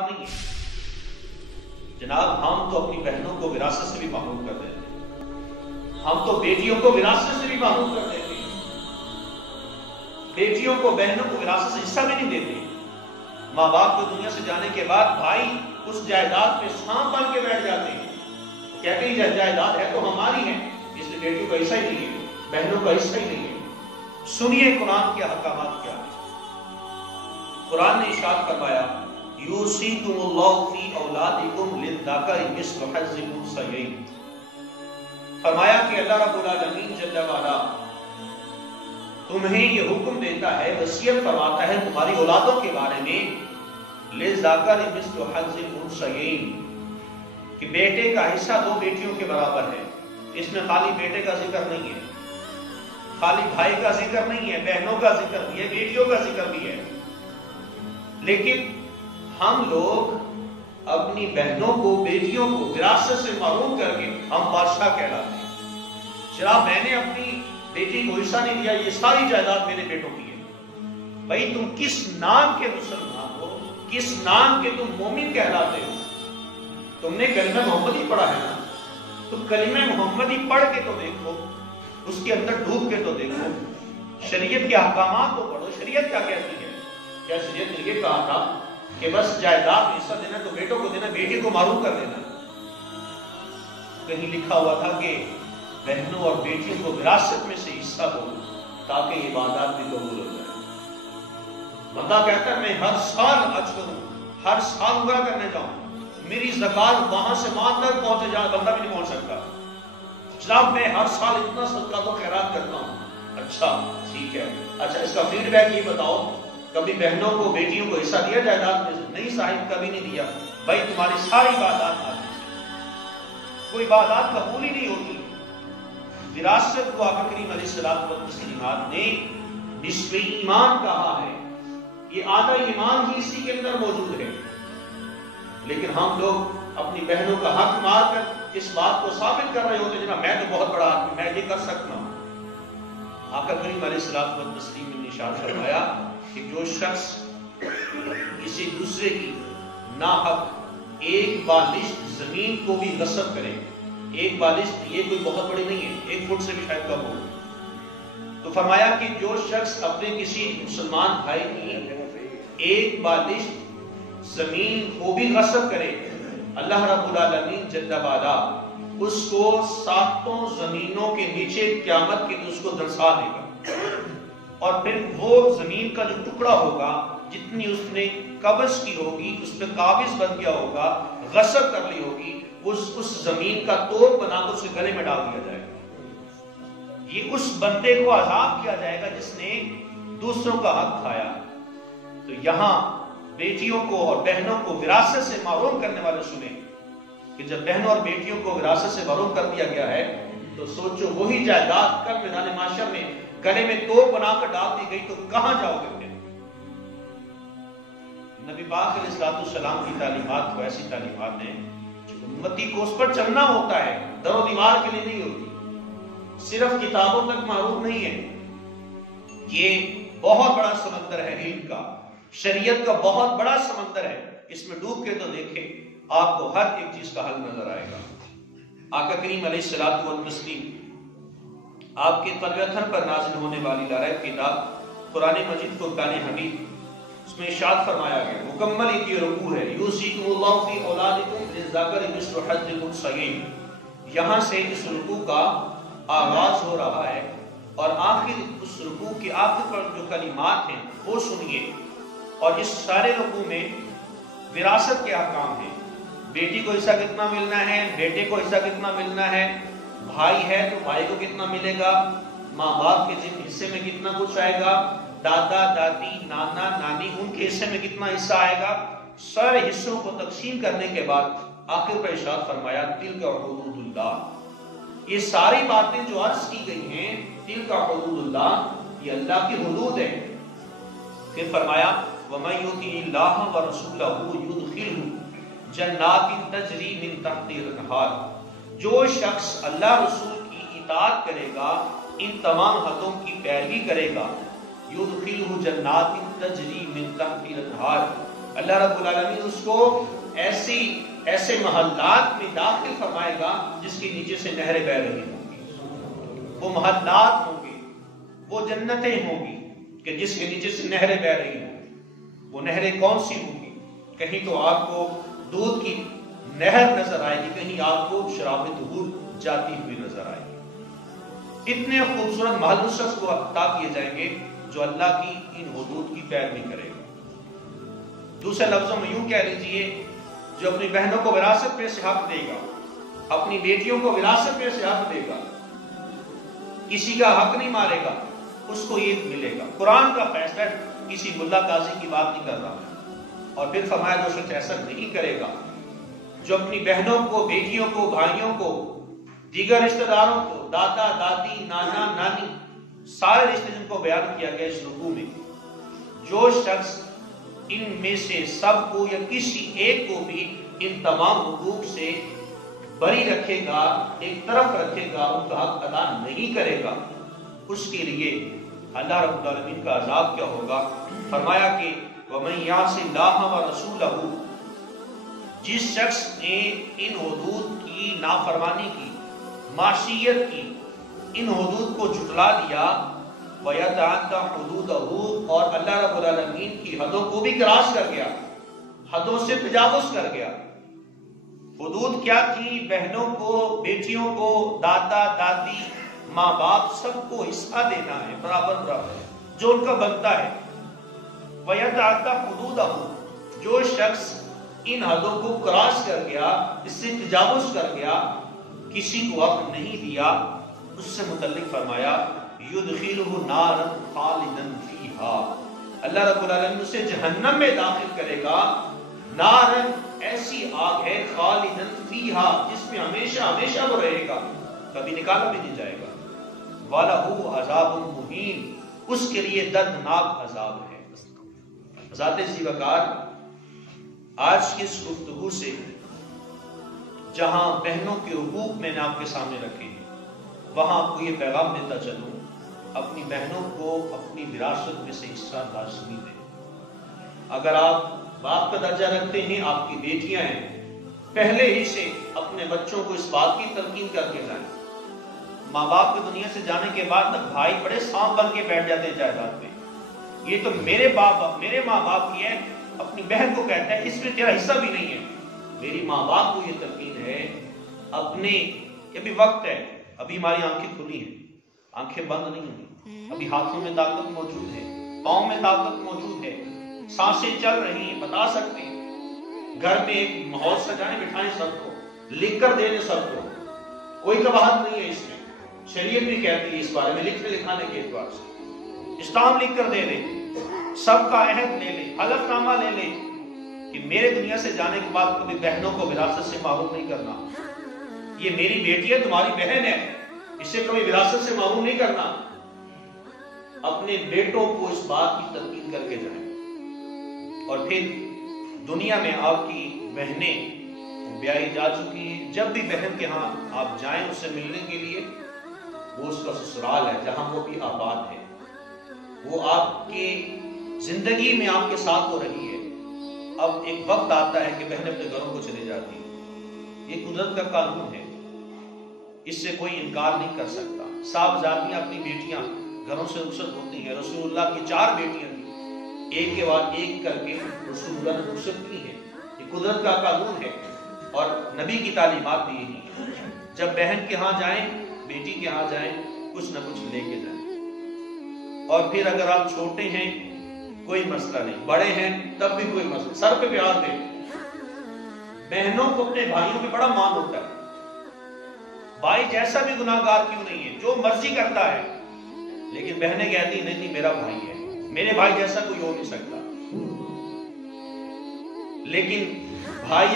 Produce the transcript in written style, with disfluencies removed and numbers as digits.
نہیں ہے جناب، ہم تو اپنی بہنوں کو وراثت سے بھی محروم کر دیتے ہیں، ہم تو بیٹیوں کو وراثت سے بھی محروم کر دیتے ہیں، بیٹیوں کو بہنوں کو وراثت سے حصہ بھی نہیں دیتے۔ ماں باپ کو دنیا سے جانے کے بعد بھائی اس جائیداد پہ سانپ بن کے بیٹھ جاتے ہیں، کہتے ہیں جائیداد ہے تو ہماری ہے، اس لیے بیٹیوں کا حصہ ہی نہیں ہے، بہنوں کا حصہ ہی نہیں ہے۔ سنیے قرآن کے احکامات کیا ہے۔ قرآن نے ارشاد فرمایا یوصیکم اللہ فی اولادکم للذکر مثل حظ الانثیین، فرمایا کہ اللہ رب العالمین جل وعلا تمہیں یہ حکم دیتا ہے، وصیت فرماتا ہے تمہاری اولادوں کے بارے میں، للذکر مثل حظ الانثیین، کہ بیٹے کا حصہ دو بیٹیوں کے برابر ہے۔ اس میں خالی بیٹے کا ذکر نہیں ہے، خالی بھائی کا ذکر نہیں ہے، بہنوں کا ذکر بھی ہے، بیٹیوں کا ذکر بھی ہے۔ لیکن ہم لوگ اپنی بہنوں کو بیٹیوں کو وراثت سے محروم کر کے ہم بادشاہ کہلاتے ہیں۔ جناب میں نے اپنی بیٹی کو حصہ نہیں دیا، یہ ساری جائیداد میرے بیٹوں کی ہے۔ بھائی تم کس نام کے مسلمان ہو، کس نام کے تم مومن کہلاتے ہو؟ تم نے کلمہ محمد ہی پڑھا ہے نا، تو کلمہ محمد ہی پڑھ کے تو دیکھو، اس کے اندر ڈوب کے تو دیکھو، شریعت کے احکامات تو پڑھو، شریعت کیا کہتی ہے۔ کیا شریعت نے یہ کہا تھا کہ بس جائیداد میں حصہ دینا تو بیٹوں کو دینا، بیٹی کو محروم کر دینا؟ کہیں لکھا ہوا تھا کہ بہنوں اور بیٹیوں کو وراثت میں سے حصہ دو تاکہ عبادات بھی قبول ہو جائے۔ بندہ کہتا ہے میں ہر سال حج کروں، ہر سال عمرہ کرنے جاؤں، میری زکات وہاں سے وہاں تک پہنچے جائے، بندہ بھی نہیں پہنچ سکتا۔ جناب میں ہر سال اتنا صدقہ تو خیرات کرتا ہوں۔ اچھا ٹھیک ہے، اچھا اس کا فیڈ بیک یہ بتاؤ کبھی بہنوں کو بیٹیوں کو حصہ دیا جائیداد میں سے؟ نہیں صاحب کبھی نہیں دیا۔ بھائی تمہاری ساری عبادات آتی ہیں، کوئی عبادات قبول ہی نہیں ہوتی۔ وراثت کو آقا کریم علیہ الصلوۃ والتسلیمات نے نصف ایمان کہا ہے، یہ آدھا ایمان ہی اسی کے اندر موجود ہے۔ لیکن ہم لوگ اپنی بہنوں کا حق مار کر اس بات کو ثابت کر رہے ہوتے ہیں جناب میں تو بہت بڑا آدمی، میں یہ کر سکتا ہوں۔ آقا کریم علیہ الصلوۃ والتسلیم نے ارشاد فرمایا کہ جو شخص کسی دوسرے کی ناحق ایک بالشت زمین کو بھی غصب کرے، ایک بالشت یہ کوئی بہت بڑی نہیں ہے، 1 فٹ سے بھی شاید کم ہو، تو فرمایا کہ جو شخص اپنے کسی مسلمان بھائی کی ایک بالشت زمین کو بھی غصب کرے، اللہ رب العالمین جل وعلا اس کو 7 زمینوں کے نیچے قیامت کے اس کو درسا دے گا، اور پھر وہ زمین کا جو ٹکڑا ہوگا جتنی اس نے قبض کی ہوگی، اس پہ قابض بن گیا ہوگا، غصب کر لی ہوگی، اس زمین کا توپ بنا کر اسے گلے میں ڈال دیا جائے گا۔ یہ اس بندے کو عذاب کیا جائے گا جس نے دوسروں کا حق کھایا۔ تو یہاں بیٹیوں کو اور بہنوں کو وراثت سے محروم کرنے والے سنیں کہ جب بہنوں اور بیٹیوں کو وراثت سے محروم کر دیا گیا ہے تو سوچو وہی جائیداد کل میدان محشر میں گلے میں توپ بنا کر ڈال دی گئی تو کہاں جاؤ گے پھر؟ نبی پاک علیہ الصلوۃ والسلام کی تعلیمات کو ایسی تعلیمات ہیں جو امتی کو اس پر چلنا ہوتا ہے، در و دیوار کے لیے نہیں ہوتی، صرف کتابوں تک معروف نہیں ہے۔ یہ بہت بڑا سمندر ہے علم کا، شریعت کا بہت بڑا سمندر ہے، اس میں ڈوب کے تو دیکھیں آپ کو ہر ایک چیز کا حل نظر آئے گا۔ آقا کریم علیہ الصلوۃ والتسلیم آپ کے قلب پر نازل ہونے والی لاریب کتاب قرآن مجید فرقان حمید، اس میں ارشاد فرمایا گیا مکمل ایک یہ رکوع ہے یوصیکم اللہ فی اولادکم للذکر مثل حظ الانثیین، یہاں سے اس رکوع کا آغاز ہو رہا ہے اور آخر اس رکوع کے آخر پر جو کلمات ہیں وہ سنیے، اور اس سارے رکوع میں وراثت کے احکام ہیں، بیٹی کو حصہ کتنا ملنا ہے، بیٹے کو حصہ کتنا ملنا ہے، بھائی ہے تو بھائی کو کتنا ملے گا، ماں باپ کے حصے میں کتنا کچھ آئے گا، دادا دادی نانا نانی ان کے حصے میں کتنا حصہ آئے گا، سارے حصوں کو تقسیم کرنے کے بعد آخر پر ارشاد فرمایا تلک حدود اللہ، یہ ساری باتیں جو عرض کی گئی ہیں تلک حدود اللہ، یہ اللہ کی حدود ہے۔ پھر فرمایا وَمَن يُطِعِ اللَّهَ وَرَسُولَهُ يُدْخِلْهُ جَنَّاتٍ تَجْرِي مِن تَحْتِهَا الْأَنْهَارُ، جو شخص اللہ رسول کی اطاعت کرے گا، ان تمام حدوں کی پیروی کرے گا، يُدْخِلْهُ جَنَّاتٍ تَجْرِي مِن تَحْتِهَا الْأَنْهَارُ، اللہ رب العالمین اس کو ایسے محلات میں داخل فرمائے گا جس کے نیچے سے نہریں بہ رہی ہوں گی. وہ محلات ہوں گے، وہ جنتیں ہوں گی کہ جس کے نیچے سے نہریں بہ رہی ہوں گی. وہ نہریں کون سی ہوں گی؟ کہیں تو آپ کو دودھ کی نہر نظر آئے گی، کہیں آپ کو شراب طہور جاتی ہوئی نظر آئے گی. اتنے خوبصورت محل اس شخص کو عطا کیے جائیں گے جو اللہ کی ان حدود کی پیروی کرے گا. دوسرے لفظوں میں یوں کہہ لیجئے، جو اپنی بہنوں کو وراثت میں سے حق دے گا، اپنی بیٹیوں کو وراثت میں سے حق دے گا، کسی کا حق نہیں مارے گا، اس کو یہ ملے گا. قرآن کا فیصلہ، کسی ملا قاضی کی بات نہیں کر رہا. اور پھر فرمایا جو شخص ایسا نہیں کرے گا، جو اپنی بہنوں کو، بیٹیوں کو، بھائیوں کو، دیگر رشتہ داروں کو، دادا دادی، نانا نانی، سارے رشتے جن کو بیان کیا گیا اس رکوع میں، جو شخص ان میں سے سب کو یا کسی ایک کو بھی ان تمام حقوق سے بری رکھے گا، ایک طرف رکھے گا، ان کا حق ادا نہیں کرے گا، اس کے لیے اللہ رب العالمین کا عذاب کیا ہوگا. فرمایا کہ وَمَن يَعْصِ اللَّهَ وَرَسُولَهُ، جس شخص نے ان حدود کی نافرمانی کی، معصیت کی، ان حدود کو جھٹلا دیا، وَيَتَعَدَّ حُدُودَهُ، اور اللہ رب العالمین کی حدوں کو بھی کراس کر گیا، حدوں سے تجاوز کر گیا. حدود کیا تھی؟ بہنوں کو، بیٹیوں کو، دادا دادی، ماں باپ، سب کو حصہ دینا ہے، برابر برابر جو ان کا بنتا ہے. وَيَتَعَدَّ حُدُودَهُ، جو شخص ان حدوں کو کراس کر گیا، اس سے تجاوز کر گیا، کسی کو حق نہیں دیا، اس سے متعلق فرمایا يُدْخِلُهُ نَارًا خَالِدًا فِيهَا، اللہ رب العالمین اسے جہنم میں داخل کرے گا. نارن، ایسی آگ ہے، خالدن فیہا، جس میں ہمیشہ ہمیشہ وہ رہے گا، کبھی نکالا بھی نہیں جائے گا. وَلَهُ عَذَابٌ مُهِينٌ، اس کے لیے دردناک عذاب ہے. ذات ذی وقار، آج کی اس گفتگو سے جہاں بہنوں کے حقوق میں نے آپ کے سامنے رکھے ہیں، وہاں آپ کو یہ پیغام دیتا چلوں، اپنی بہنوں کو اپنی وراثت میں سے حصہ لازمی دیں. اگر آپ باپ کا درجہ رکھتے ہیں، آپ کی بیٹیاں ہیں، پہلے ہی سے اپنے بچوں کو اس بات کی تلقین کر کے جائیں. ماں باپ کی دنیا سے جانے کے بعد تک بھائی بڑے سانپ بن کے بیٹھ جاتے ہیں جائیداد پہ، یہ تو میرے ماں باپ کی ہے. اپنی بہن کو کہتا ہے اس میں تیرا حصہ بھی نہیں ہے. میری ماں باپ کو یہ تلقین ہے، اپنے ابھی وقت ہے، ابھی ہماری آنکھیں کھلی ہیں، آنکھیں بند نہیں ہوئی، ابھی ہاتھوں میں طاقت موجود ہے، پاؤں میں طاقت موجود ہے، سانسیں چل رہی ہیں، بتا سکتے ہیں. گھر میں ایک ماحول سجائیں، بٹھائیں، سب کو لکھ کر دے دیں، سب کو، کوئی کباہت نہیں ہے اس میں. شریعت بھی کہتی ہے اس بارے میں، لکھنے لکھانے کے اعتبار سے اسلام لکھ کر دے دیں، سب کا عہد لے لیں، حلف نامہ لے لیں کہ میرے دنیا سے جانے کے بعد کبھی بہنوں کو وراثت سے محروم نہیں کرنا. یہ میری بیٹی ہے، تمہاری بہن ہے، اسے کبھی وراثت سے محروم نہیں کرنا. اپنے بیٹوں کو اس بات کی تلقین کر کے جائیں. اور پھر دنیا میں آپ کی بہنیں بیاہی جا چکی ہیں، جب بھی بہن کے ہاں آپ جائیں اس سے ملنے کے لیے، وہ اس کا سسرال ہے جہاں وہ بھی آباد ہے، وہ آپ کے زندگی میں آپ کے ساتھ ہو رہی ہے. اب ایک وقت آتا ہے کہ بہنیں اپنے گھروں کو چلے جاتی ہیں، یہ قدرت کا قانون ہے، اس سے کوئی انکار نہیں کر سکتا. صاحبزادیاں اپنی بیٹیاں گھروں سے رخصت ہوتی ہیں. رسول اللہ کی 4 بیٹیاں تھیں، ایک کے بعد ایک کر کے رسول اللہ نے رخصت کی ہے. یہ قدرت کا قانون ہے اور نبی کی تعلیمات بھی یہی ہے. جب بہن کے ہاں جائیں، بیٹی کے ہاں جائیں، کچھ نہ کچھ لے کے جائیں. اور پھر اگر آپ چھوٹے ہیں کوئی مسئلہ نہیں، بڑے ہیں تب بھی کوئی مسئلہ، سر پہ پیار دیں. بہنوں کو اپنے بھائیوں پہ بڑا مان ہوتا ہے. بھائی جیسا بھی گناہگار کیوں نہیں ہے، جو مرضی کرتا ہے، لیکن بہنیں کہتی ہیں نہیں میرا بھائی ہے، میرے بھائی جیسا کوئی ہو نہیں سکتا. لیکن بھائی